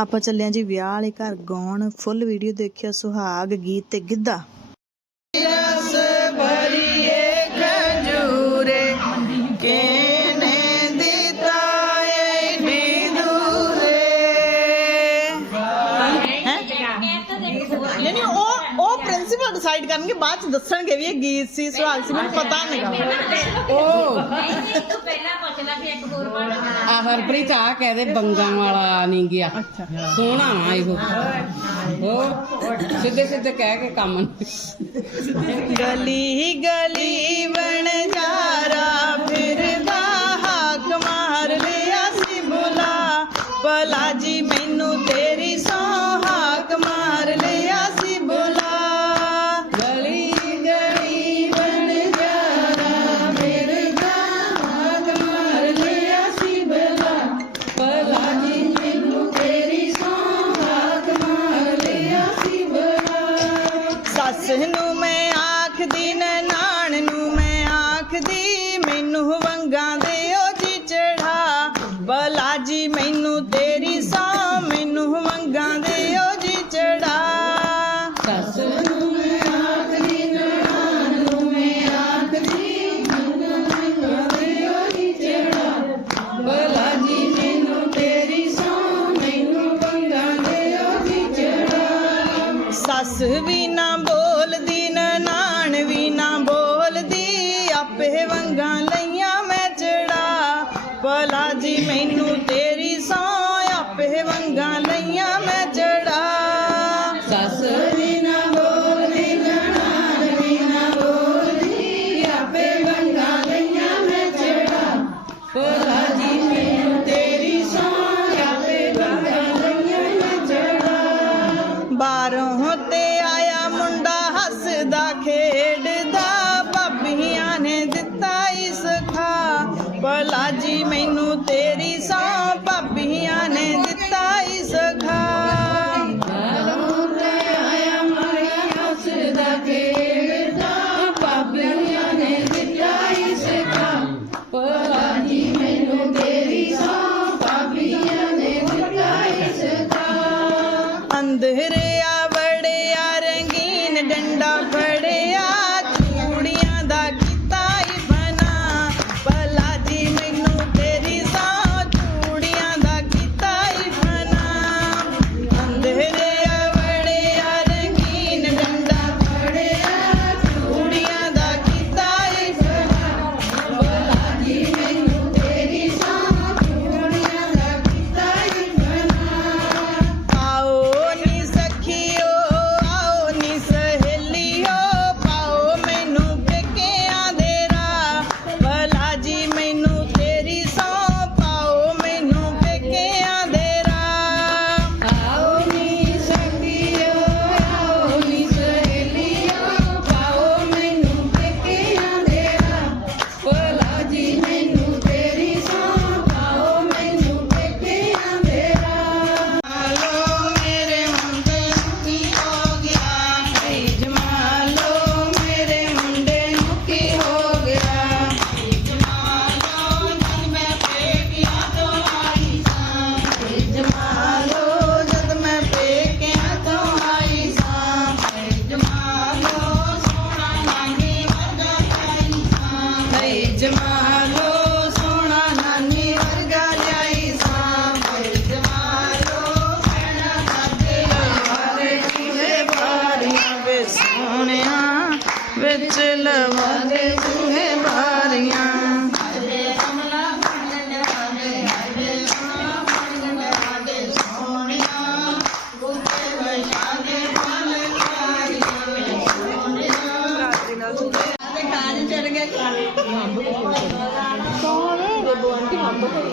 ਆਪਾਂ ਚੱਲਿਆ ਜੀ ਵਿਆਹ ਵਾਲੇ ਘਰ ਗਾਉਣ ਫੁੱਲ ਵੀਡੀਓ ਦੇਖਿਓ ਸੁਹਾਗ ਗੀਤ ਤੇ ਗਿੱਧਾ। ਡਿਸਾਈਡ ਕਰਨਗੇ ਬਾਅਦ ਚ ਦੱਸਣਗੇ ਵੀ ਇਹ ਗੀਤ ਸੀ ਸੁਹਾਗ ਸੀ ਮੈਨੂੰ ਪਤਾ ਨਹੀਂਗਾ ਉਹ ਤੂੰ ਪਹਿਲਾਂ ਪੁੱਛ ਲੈ ਫਿਰ ਇੱਕ ਹੋਰ ਵੜ ਆ ਹਰਪ੍ਰੀਤ ਆ ਕਹਦੇ ਬੰਗਾਂ ਵਾਲਾ ਨਹੀਂ ਗਿਆ। ਸੋਹਣਾ ਵਾ ਇਹੋ। ਉਹ ਸਿੱਧੇ ਸਿੱਧੇ ਕਹਿ ਕੇ ਕੰਮ ਗਲੀ ਗਲੀ ਬਣ ਜਾਰਾ ਫਿਰਦਾ ਹਾਕ ਮਾਰ ਲਿਆ ਸੀ ਬੁਲਾ। ਭਲਾ ਜੀ ਸੱਸ ਨੂੰ ਮੈਂ ਆਖਦੀ ਨਾਨ ਨੂੰ ਮੈਂ ਆਖਦੀ, ਮੈਨੂੰ ਵੰਗਾਂ ਦੇ ਜੀ ਚੜਾ। ਬਲਾ ਜੀ, ਮੈਨੂੰ ਤੇਰੀ ਸੌ ਮੈਨੂੰ ਵੰਗਾਂ ਦੇ ਜੀ ਚੜਾ। ਸੱਸ ਨੂੰ ਮੈਂ ਆਖਦੀ ਨਾਨ ਨੂੰ ਮੈਂ ਆਖਦੀ ਮੰਗਾਂ ਦੇ ਹੋਈ ਚੜਾ। ਭਲਾ ਜੀ, ਮੈਨੂੰ ਤੇਰੀ ਸੌ ਮੈਨੂੰ ਬੰਗਾਂ ਦੇ ਹੋਈ ਚੜਾ। ਸੱਸ ਖਾ ਭਲਾ ਜੀ, ਮੈਨੂੰ ਤੇਰੀ ਸੌ ਭਾਬੀਆਂ ਨੇ ਦਿੱਤਾ ਇਸ ਖਾ ਬਾਲੋਂ ਤੇ ਆਇਆ ਮਾਇਆ ਹੱਸਦਾ ਖੇਡਦਾ ਬਾਬਿਆਂ ਨੇ ਦਿੱਤਾ ਇਸ ਕਾ ਭਲਾ ਜੀ ਮੈਨੂੰ ਤੇਰੀ ਸੌ ਬਾਬੀਆਂ ਨੇ ਦਿੱਤਾ ਇਸ ਕਾ ਅੰਧੇਰੇ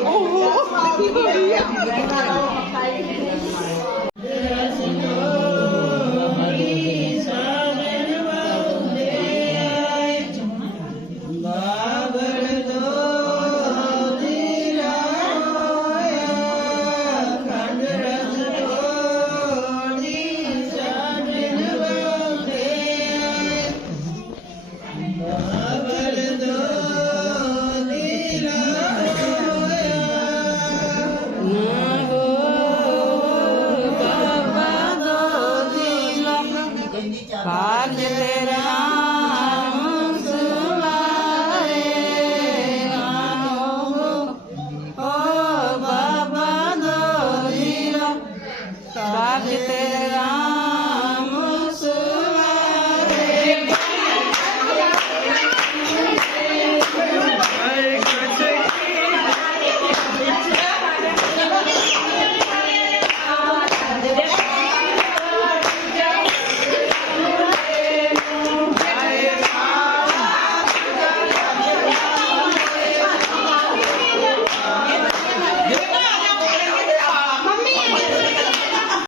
哦好便宜 ਦੀ ਚਾਦਰ ਕਾਜ ਤੇਰਾ ਨਾਮ ਸੁਲਾਰੇ ਨਾਮ ਓ ਬਾਬਾ ਨੋਰੀਰਾ ਕਾਜ ਤੇਰਾ